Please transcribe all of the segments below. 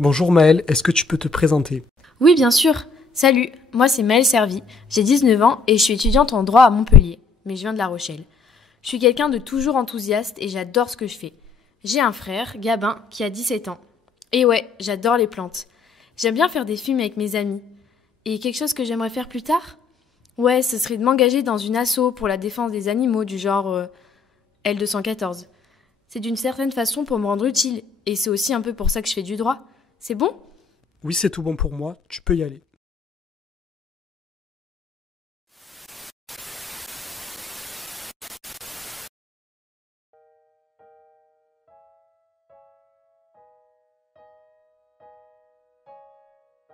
Bonjour Maëlle, est-ce que tu peux te présenter? Oui, bien sûr. Salut, moi c'est Maëlle Servi. J'ai 19 ans et je suis étudiante en droit à Montpellier, mais je viens de La Rochelle. Je suis quelqu'un de toujours enthousiaste et j'adore ce que je fais. J'ai un frère, Gabin, qui a 17 ans. Et ouais, j'adore les plantes. J'aime bien faire des films avec mes amis. Et quelque chose que j'aimerais faire plus tard? Ouais, ce serait de m'engager dans une asso pour la défense des animaux du genre L214. C'est d'une certaine façon pour me rendre utile, et c'est aussi un peu pour ça que je fais du droit. C'est bon? Oui, c'est tout bon pour moi, tu peux y aller.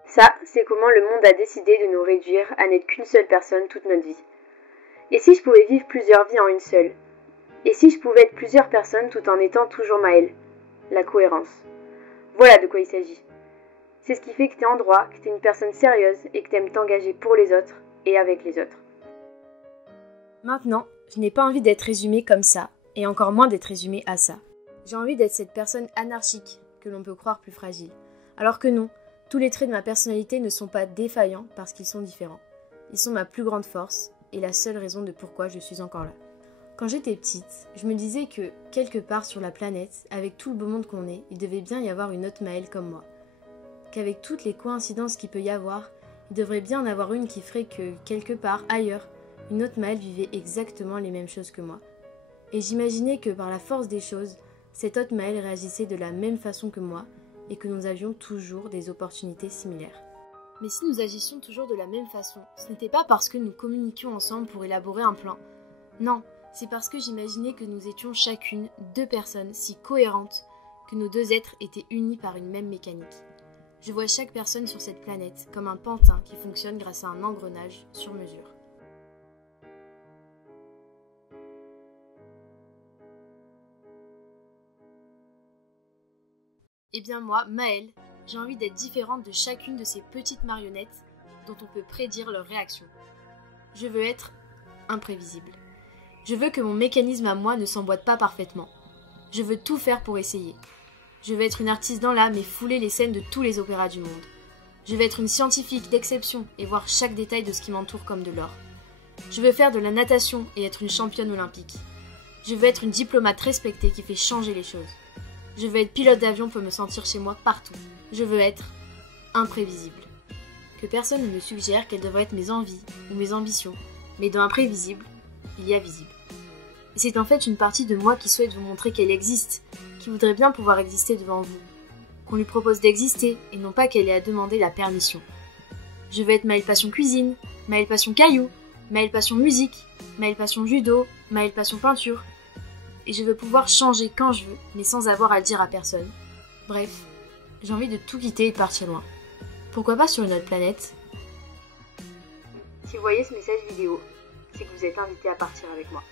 Ça, c'est comment le monde a décidé de nous réduire à n'être qu'une seule personne toute notre vie. Et si je pouvais vivre plusieurs vies en une seule? Et si je pouvais être plusieurs personnes tout en étant toujours Maëlle? La cohérence. Voilà de quoi il s'agit. C'est ce qui fait que t'es en droit, que t'es une personne sérieuse et que t'aimes t'engager pour les autres et avec les autres. Maintenant, je n'ai pas envie d'être résumée comme ça, et encore moins d'être résumée à ça. J'ai envie d'être cette personne anarchique que l'on peut croire plus fragile. Alors que non, tous les traits de ma personnalité ne sont pas défaillants parce qu'ils sont différents. Ils sont ma plus grande force et la seule raison de pourquoi je suis encore là. Quand j'étais petite, je me disais que, quelque part sur la planète, avec tout le beau monde qu'on est, il devait bien y avoir une autre Maëlle comme moi. Qu'avec toutes les coïncidences qu'il peut y avoir, il devrait bien en avoir une qui ferait que, quelque part, ailleurs, une autre Maëlle vivait exactement les mêmes choses que moi. Et j'imaginais que par la force des choses, cette autre Maëlle réagissait de la même façon que moi et que nous avions toujours des opportunités similaires. Mais si nous agissions toujours de la même façon, ce n'était pas parce que nous communiquions ensemble pour élaborer un plan. Non, c'est parce que j'imaginais que nous étions chacune deux personnes si cohérentes que nos deux êtres étaient unis par une même mécanique. Je vois chaque personne sur cette planète comme un pantin qui fonctionne grâce à un engrenage sur mesure. Eh bien moi, Maëlle, j'ai envie d'être différente de chacune de ces petites marionnettes dont on peut prédire leurs réactions. Je veux être imprévisible. Je veux que mon mécanisme à moi ne s'emboîte pas parfaitement. Je veux tout faire pour essayer. Je veux être une artiste dans l'âme et fouler les scènes de tous les opéras du monde. Je veux être une scientifique d'exception et voir chaque détail de ce qui m'entoure comme de l'or. Je veux faire de la natation et être une championne olympique. Je veux être une diplomate respectée qui fait changer les choses. Je veux être pilote d'avion pour me sentir chez moi partout. Je veux être imprévisible. Que personne ne me suggère quelles devraient être mes envies ou mes ambitions, mais dans imprévisible, il y a visible. Et c'est en fait une partie de moi qui souhaite vous montrer qu'elle existe, qui voudrait bien pouvoir exister devant vous. Qu'on lui propose d'exister et non pas qu'elle ait à demander la permission. Je veux être Maëlle Passion Cuisine, Maëlle Passion Caillou, Maëlle Passion Musique, Maëlle Passion Judo, Maëlle Passion Peinture. Et je veux pouvoir changer quand je veux, mais sans avoir à le dire à personne. Bref, j'ai envie de tout quitter et de partir loin. Pourquoi pas sur une autre planète? Si vous voyez ce message vidéo, c'est que vous êtes invité à partir avec moi.